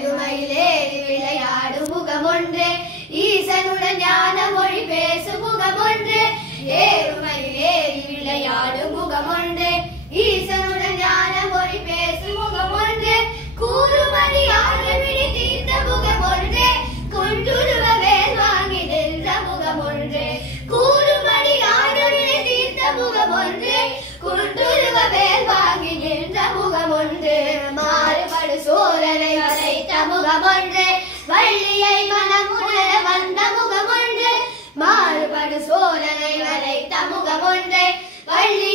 ஏறுமையிலேறி விளையாடும் முகமொன்று ஈசனுடன் ஞான மொழி பேசும் முகமொன்று ஏறுமையிலேறி விளையாடும் முகமொன்று ஈசனுடன் ஞான மொழி பேசும் முகமொன்று கூறுமணியாக விழி தீர்த்த முகமொன்று கொண்டுருவ வேல் வாங்கி நின்ற முகமொன்று கூறுமணியாக விழி தீர்த்த முகமொன்று கொண்டுருவ வேல் வாங்கி நின்ற முகமொன்று மாறுபடு சோழனை வளைத்த முகமொன்று வள்ளியை மனம் உணர வந்த முகமொன்று மாறுபடு சோழனை வளைத்த முகமொன்று வள்ளி